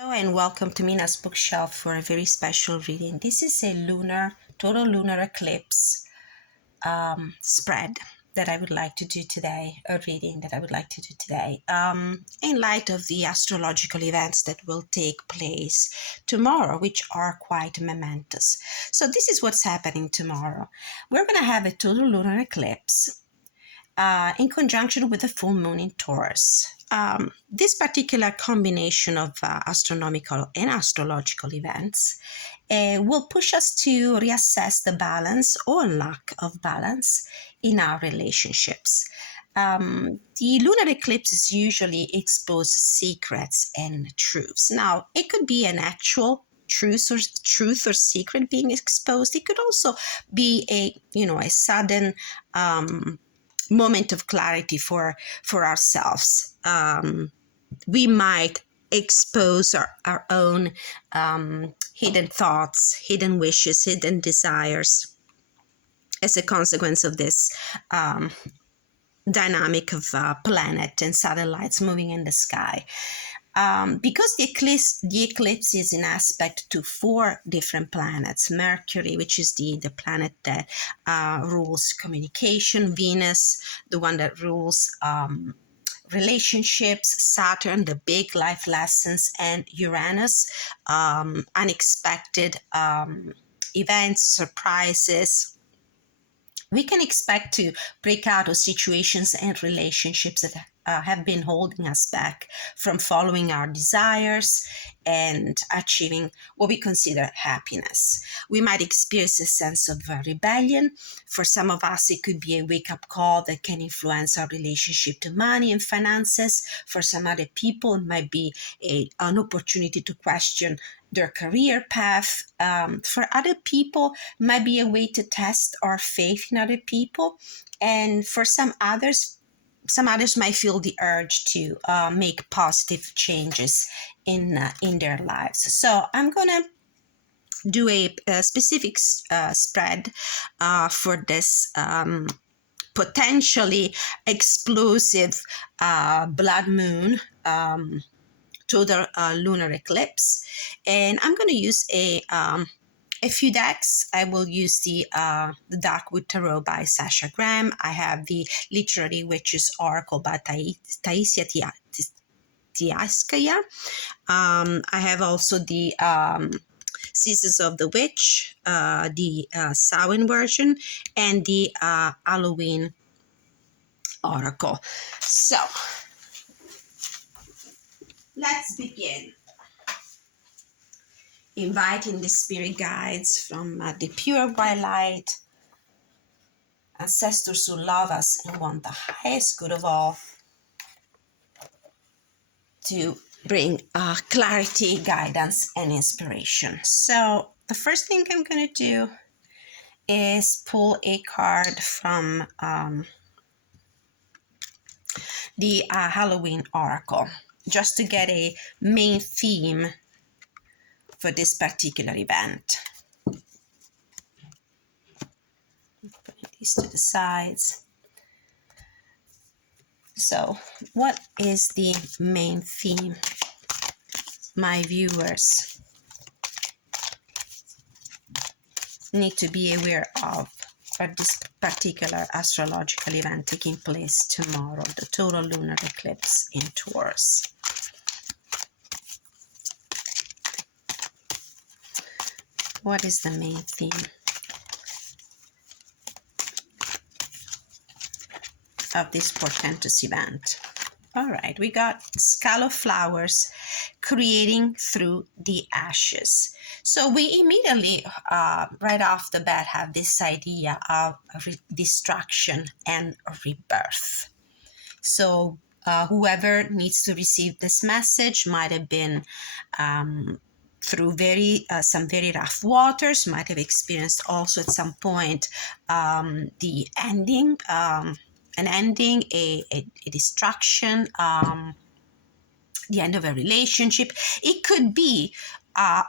Hello and welcome to Mina's bookshelf for a very special reading. This is a total lunar eclipse spread that I would like to do today, a reading that I would like to do today, in light of the astrological events that will take place tomorrow, which are quite momentous. So this is what's happening tomorrow. We're going to have a total lunar eclipse in conjunction with the full moon in Taurus. This particular combination of astronomical and astrological events will push us to reassess the balance or lack of balance in our relationships. The lunar eclipses usually expose secrets and truths. Now, it could be an actual truth or secret being exposed. It could also be a sudden moment of clarity for ourselves. We might expose our own hidden thoughts, hidden wishes, hidden desires as a consequence of this dynamic of planet and satellites moving in the sky. Because the eclipse is in aspect to four different planets: Mercury, which is the planet that rules communication; Venus, the one that rules relationships; Saturn, the big life lessons; and Uranus, unexpected events, surprises. We can expect to break out of situations and relationships that have been holding us back from following our desires and achieving what we consider happiness. We might experience a sense of rebellion. For some of us, it could be a wake-up call that can influence our relationship to money and finances. For some other people, it might be an opportunity to question their career path. For other people, might be a way to test our faith in other people. And for some others might feel the urge to make positive changes in their lives. So I'm going to do a specific spread for this potentially explosive blood moon total lunar eclipse, and I'm going to use a few decks. I will use the Darkwood Tarot by Sasha Graham. I have the Literary Witches Oracle by Taisia Tiaskaya. I have also the Seasons of the Witch, the Samhain version, and the Halloween Oracle. So let's begin. Inviting the spirit guides from the pure white light, ancestors who love us and want the highest good of all, to bring clarity, guidance, and inspiration. So the first thing I'm going to do is pull a card from the Halloween Oracle, just to get a main theme for this particular event. Putting these to the sides. So, what is the main theme, my viewers need to be aware of for this particular astrological event taking place tomorrow, the total lunar eclipse in Taurus? What is the main theme of this portentous event? All right, we got skull of flowers creating through the ashes. So we immediately, right off the bat, have this idea of destruction and rebirth. So whoever needs to receive this message might have been through some very rough waters, might have experienced also at some point the ending, a destruction, the end of a relationship. It could be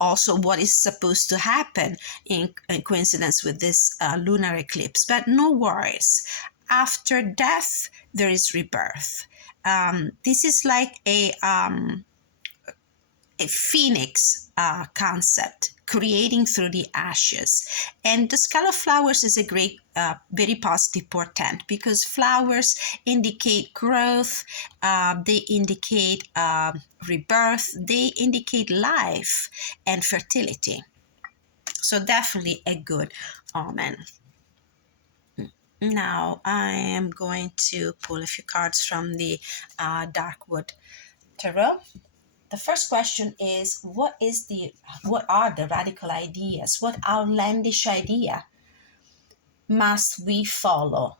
also what is supposed to happen in coincidence with this lunar eclipse. But no worries. After death, there is rebirth. This is like a a phoenix concept, creating through the ashes. And the skull of flowers is a great, very positive portent, because flowers indicate growth, they indicate rebirth, they indicate life and fertility. So definitely a good omen. Now I am going to pull a few cards from the Darkwood Tarot. The first question is, what are the radical ideas? What outlandish idea must we follow?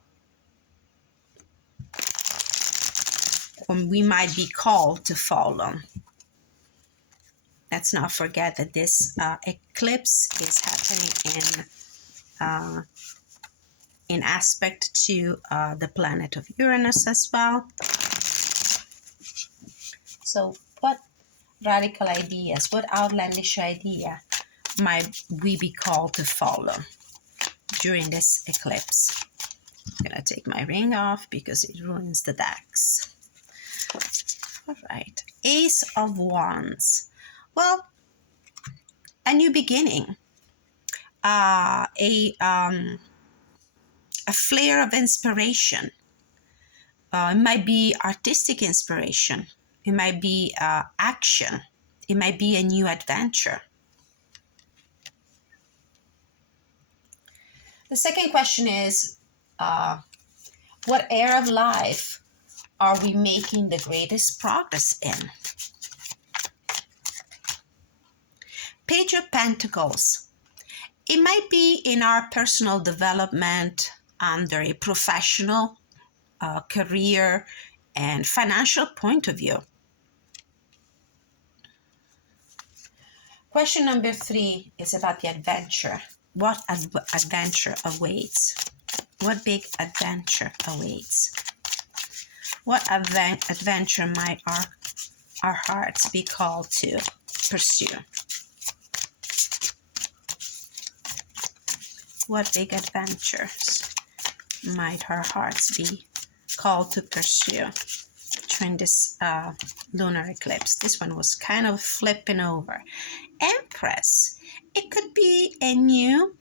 Or we might be called to follow. Let's not forget that this eclipse is happening in aspect to the planet of Uranus as well. So what radical ideas, what outlandish idea might we be called to follow during this eclipse? I'm going to take my ring off because it ruins the decks. All right. Ace of Wands. Well, a new beginning. A flare of inspiration. It might be artistic inspiration. It might be action. It might be a new adventure. The second question is, what area of life are we making the greatest progress in? Page of Pentacles. It might be in our personal development under a professional, career, and financial point of view. Question number 3 is about the adventure. What adventure awaits? What big adventure awaits? What adventure might our hearts be called to pursue? What big adventures might our hearts be called to pursue during this lunar eclipse? This one was kind of flipping over. Empress. It could be a new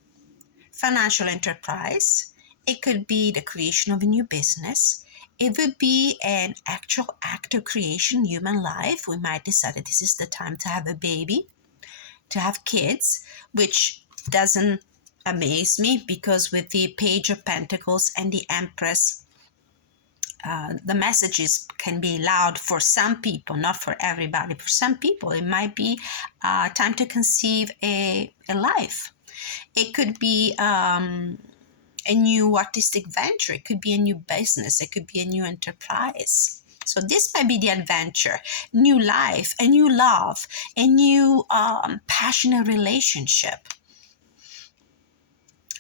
financial enterprise. It could be the creation of a new business. It would be an actual act of creation, human life. We might decide that this is the time to have a baby, to have kids, which doesn't amaze me, because with the Page of Pentacles and the Empress, the messages can be loud for some people, not for everybody. For some people, it might be time to conceive a life. It could be a new artistic venture. It could be a new business. It could be a new enterprise. So this might be the adventure, new life, a new love, a new passionate relationship.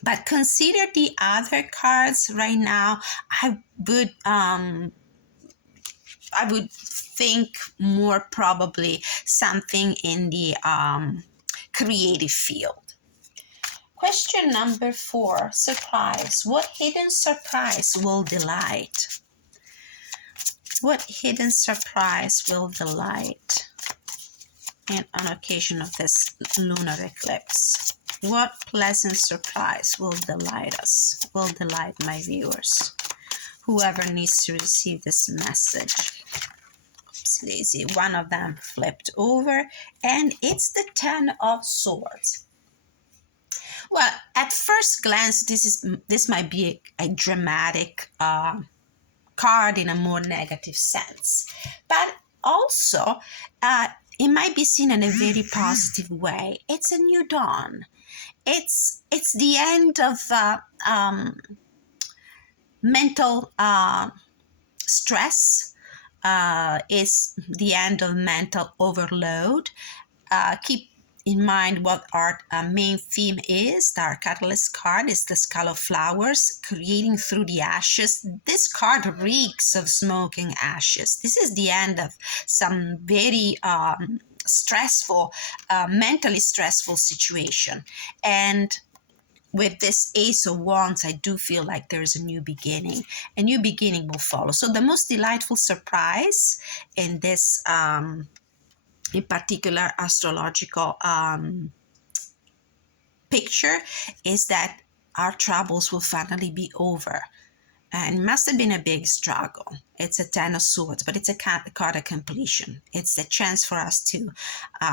But consider the other cards right now. I would think more probably something in the creative field. Question number 4, surprise. What hidden surprise will delight? What hidden surprise will delight on occasion of this lunar eclipse? What pleasant surprise will delight us, will delight my viewers, whoever needs to receive this message? Oops, lazy. One of them flipped over, and it's the 10 of Swords. Well, at first glance, this might be a dramatic card in a more negative sense, but also it might be seen in a very positive way. It's a new dawn. It's the end of mental stress. It's the end of mental overload. Keep in mind what our main theme is. Our catalyst card is the Skull of Flowers, creating through the ashes. This card reeks of smoking ashes. This is the end of some very stressful, mentally stressful situation. And with this Ace of Wands, I do feel like there's a new beginning. A new beginning will follow. So the most delightful surprise in this in particular astrological picture is that our troubles will finally be over. And it must have been a big struggle. It's a Ten of Swords, but it's a card of completion. It's a chance for us to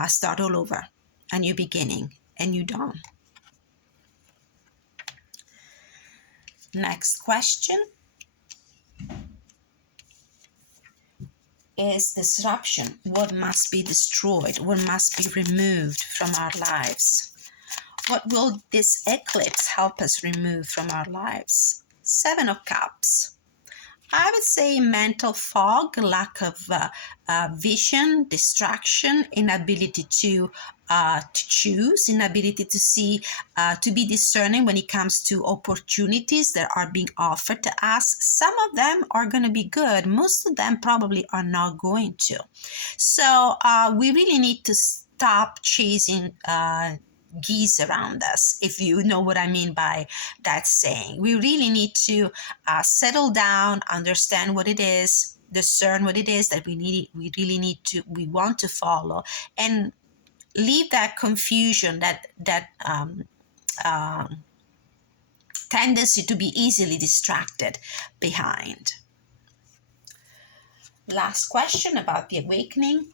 start all over, a new beginning, a new dawn. Next question is disruption. What must be destroyed? What must be removed from our lives? What will this eclipse help us remove from our lives? Seven of Cups. I would say mental fog, lack of vision, distraction, inability to choose, inability to see, to be discerning when it comes to opportunities that are being offered to us. Some of them are going to be good. Most of them probably are not going to. So we really need to stop chasing geese around us, if you know what I mean by that saying. We really need to settle down, understand what it is, discern what it is that we want to follow, and leave that confusion, that tendency to be easily distracted behind. Last question about the awakening.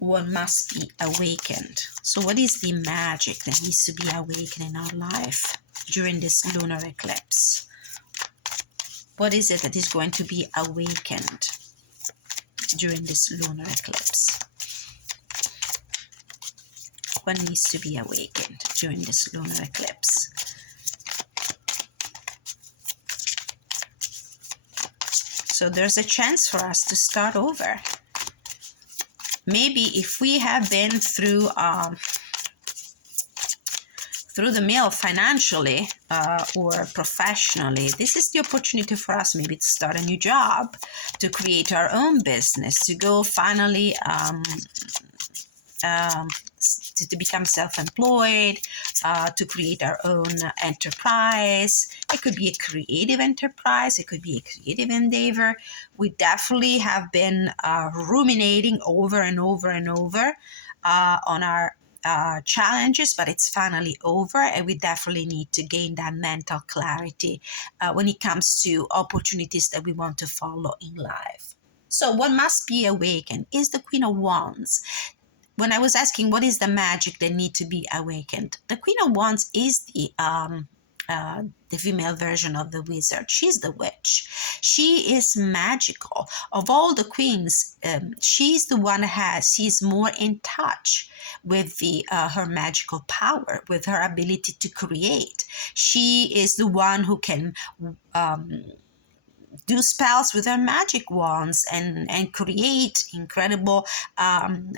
What must be awakened? So what is the magic that needs to be awakened in our life during this lunar eclipse? What is it that is going to be awakened during this lunar eclipse? What needs to be awakened during this lunar eclipse? So there's a chance for us to start over. Maybe if we have been through the mill financially or professionally, this is the opportunity for us maybe to start a new job, to create our own business, to go finally to become self-employed, to create our own enterprise. It could be a creative enterprise. It could be a creative endeavor. We definitely have been ruminating over and over and over on our challenges, but it's finally over, and we definitely need to gain that mental clarity when it comes to opportunities that we want to follow in life. So what must be awakened is the Queen of Wands. When I was asking what is the magic that need to be awakened, the Queen of Wands is the female version of the wizard. She's the witch. She is magical. Of all the queens, she's the one she's more in touch with her magical power, with her ability to create. She is the one who can do spells with her magic wands and create incredible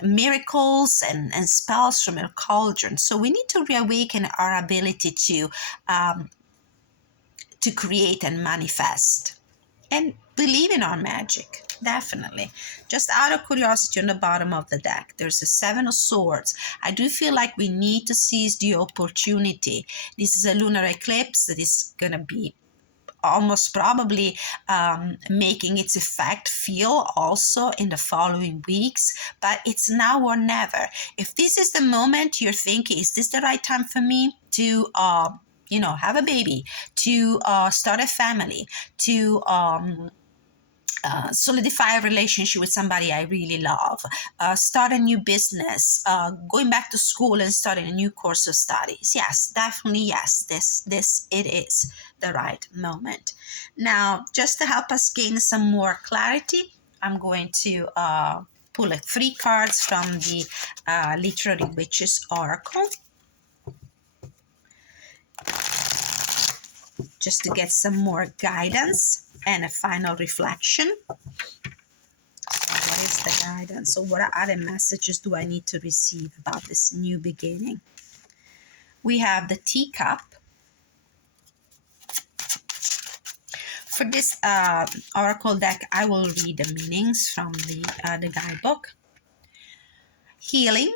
miracles and spells from her cauldron. So we need to reawaken our ability to create and manifest and believe in our magic. Definitely. Just out of curiosity, on the bottom of the deck, there's a Seven of Swords. I do feel like we need to seize the opportunity. This is a lunar eclipse that is going to be almost probably making its effect feel also in the following weeks, but it's now or never. If this is the moment you're thinking, is this the right time for me to have a baby, to start a family, to solidify a relationship with somebody I really love, start a new business, going back to school and starting a new course of studies. Yes, definitely yes, this it is the right moment. Now, just to help us gain some more clarity, I'm going to pull 3 cards from the Literary Witches Oracle, just to get some more guidance and a final reflection. So what is the guidance? So what other messages do I need to receive about this new beginning? We have the Teacup. For this oracle deck, I will read the meanings from the guidebook. Healing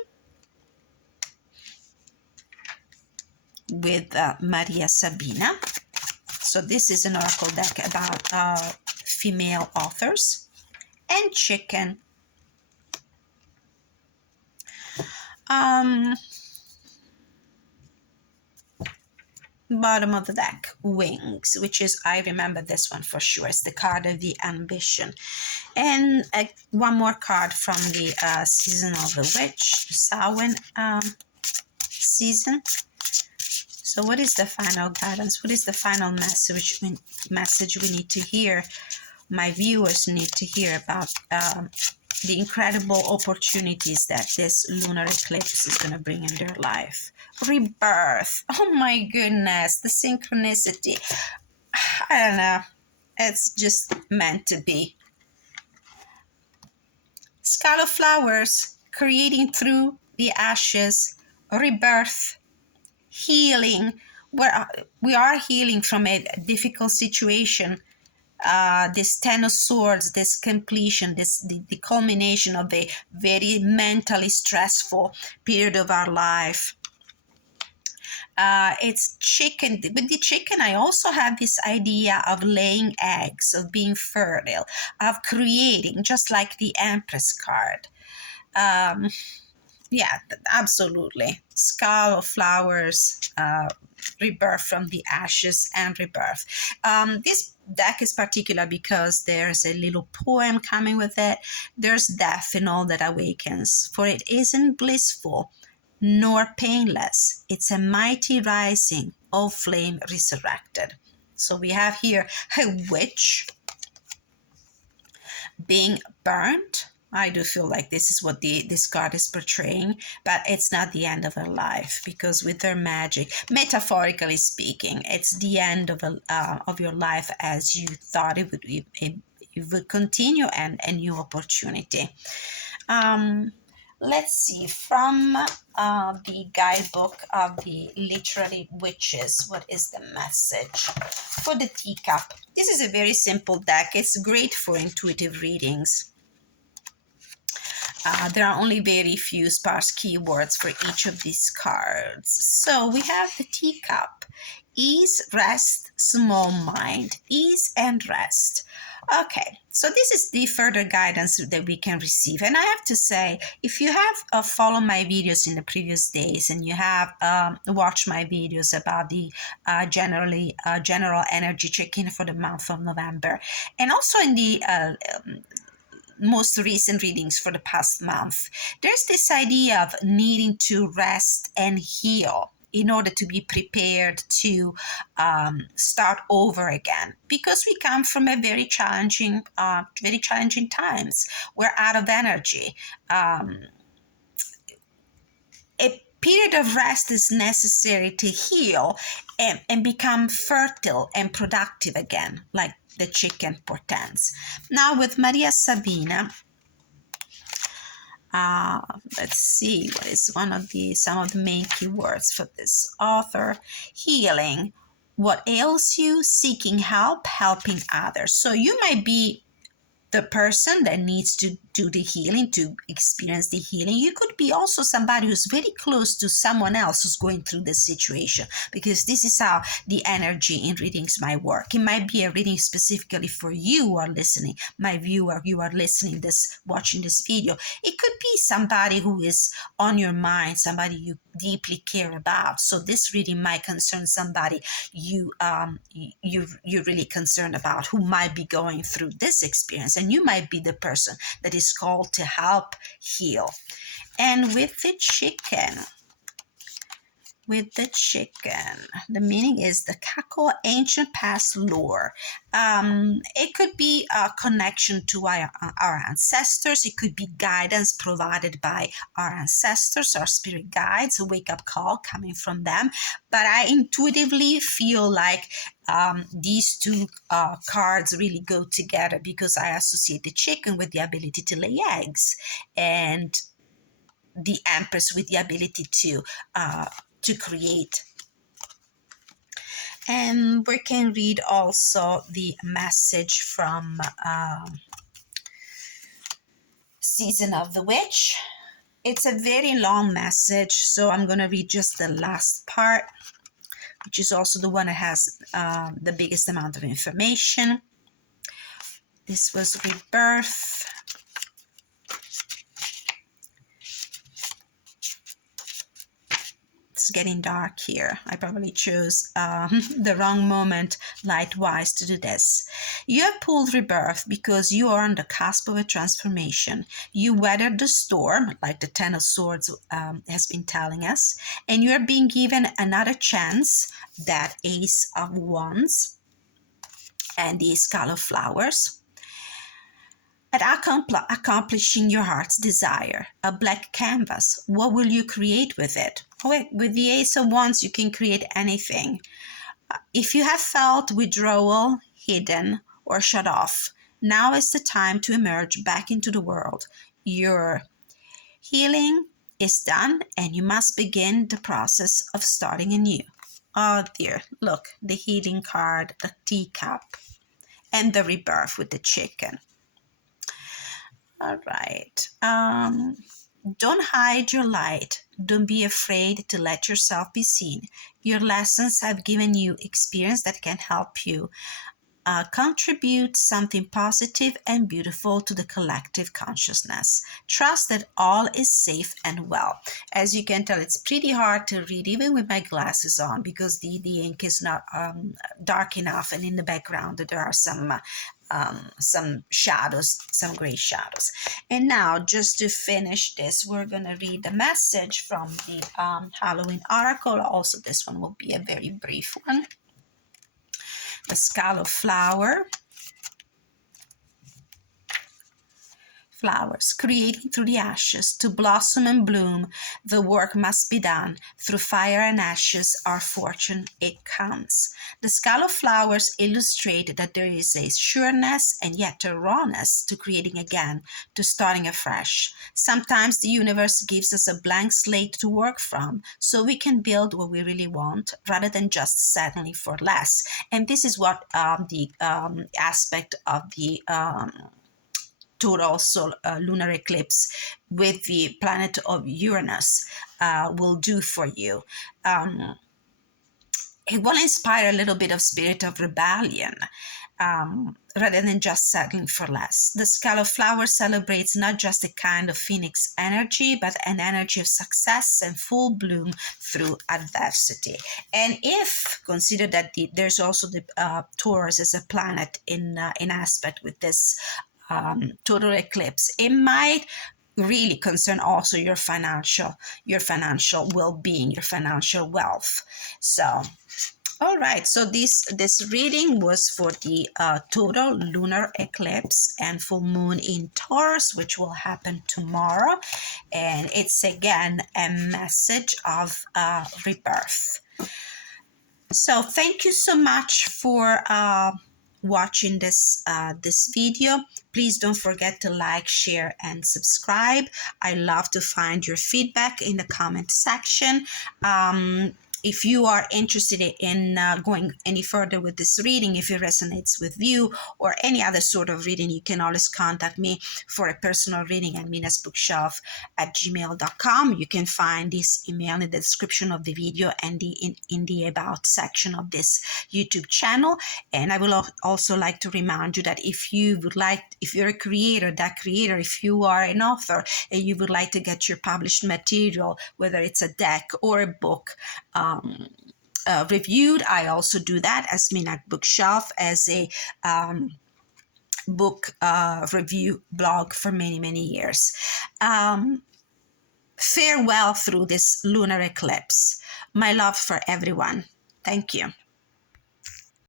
with Maria Sabina. So this is an oracle deck about female authors. And Chicken. Bottom of the deck, Wings, which is, I remember this one for sure. It's the card of the ambition. And one more card from the season of the witch, the Samhain season. So what is the final guidance? What is the final message we need to hear? My viewers need to hear about the incredible opportunities that this lunar eclipse is going to bring in their life. Rebirth. Oh my goodness, the synchronicity. I don't know. It's just meant to be. Skull of Flowers, creating through the ashes, rebirth, healing. We are healing from a difficult situation. This Ten of Swords, this completion, the culmination of a very mentally stressful period of our life. It's chicken. With the chicken, I also have this idea of laying eggs, of being fertile, of creating, just like the Empress card. Yeah, absolutely. Skull of Flowers, rebirth from the ashes, and rebirth. This deck is particular because there's a little poem coming with it. There's death in all that awakens, for it isn't blissful nor painless. It's a mighty rising, all flame resurrected. So we have here a witch being burnt. I do feel like this is what this card is portraying, but it's not the end of her life, because with her magic, metaphorically speaking, it's the end of your life as you thought it would be. It would continue, and a new opportunity. Let's see, from the guidebook of the literary witches, what is the message for the teacup? This is a very simple deck. It's great for intuitive readings. There are only very few sparse keywords for each of these cards. So we have the teacup. Ease, rest, small mind. Ease and rest. Okay, so this is the further guidance that we can receive. And I have to say, if you have followed my videos in the previous days, and you have watched my videos about the general energy check-in for the month of November, and also in the most recent readings for the past month, there's this idea of needing to rest and heal in order to be prepared to start over again, because we come from a very challenging times. We're out of energy. A period of rest is necessary to heal and become fertile and productive again, like the chicken portents. Now with Maria Sabina, let's see what is some of the main keywords for this author. Healing, what ails you, seeking help, helping others. So you might be the person that needs to do the healing, to experience the healing. You could be also somebody who's very close to someone else who's going through this situation, because this is how the energy in readings might work. It might be a reading specifically for you who are listening, my viewer, you are listening watching this video. It could be somebody who is on your mind, somebody you deeply care about. So this reading might concern somebody you're really concerned about, who might be going through this experience, and you might be the person that is called to help heal. And with the chicken, the meaning is the cackle, ancient past lore. It could be a connection to our ancestors. It could be guidance provided by our ancestors, our spirit guides, a wake-up call coming from them. But I intuitively feel like these two cards really go together, because I associate the chicken with the ability to lay eggs, and the Empress with the ability to create. And we can read also the message from Season of the Witch. It's a very long message, so I'm going to read just the last part, which is also the one that has the biggest amount of information. This was rebirth. it's getting dark here. I probably chose the wrong moment light-wise to do this. You have pulled rebirth because you are on the cusp of a transformation. You weathered the storm, like the Ten of Swords has been telling us, and you are being given another chance, that Ace of Wands and the Skull of Flowers, at accomplishing your heart's desire. A blank canvas. What will you create with it? With the Ace of Wands, you can create anything. If you have felt withdrawal, hidden, or shut off, now is the time to emerge back into the world. Your healing is done, and you must begin the process of starting anew. Oh dear, look, the healing card, the teacup, and the rebirth with the chicken. All right. Don't hide your light. Don't be afraid to let yourself be seen. Your lessons have given you experience that can help you contribute something positive and beautiful to the collective consciousness. Trust that all is safe and well. As you can tell, it's pretty hard to read even with my glasses on, because the ink is not dark enough, and in the background there are some shadows, some gray shadows. And now, just to finish this, we're going to read the message from the Halloween Oracle. Also, this one will be a very brief one. The Skull of Flowers, creating through the ashes, to blossom and bloom, the work must be done. Through fire and ashes, our fortune it comes. The Skull of Flowers illustrate that there is a sureness and yet a rawness to creating again, to starting afresh. Sometimes the universe gives us a blank slate to work from, so we can build what we really want, rather than just settling for less. And this is what the aspect of the total lunar eclipse with the planet of Uranus will do for you. It will inspire a little bit of spirit of rebellion, rather than just settling for less. The Skull of Flowers celebrates not just a kind of phoenix energy, but an energy of success and full bloom through adversity. And if consider that there's also the Taurus as a planet in aspect with this total eclipse, it might really concern also your financial well-being, your financial wealth. So, all right, so this reading was for the total lunar eclipse and full moon in Taurus, which will happen tomorrow, and it's again a message of rebirth. So thank you so much for watching this video. Please don't forget to like, share, and subscribe. I love to find your feedback in the comment section. If you are interested in going any further with this reading, if it resonates with you or any other sort of reading, you can always contact me for a personal reading at minasbookshelf@gmail.com. You can find this email in the description of the video and in the about section of this YouTube channel. And I will also like to remind you that if you're a creator, if you are an author and you would like to get your published material, whether it's a deck or a book, reviewed, I also do that as Mina Bookshelf, as a book review blog for many years. Farewell through this lunar eclipse. My love for everyone. Thank you.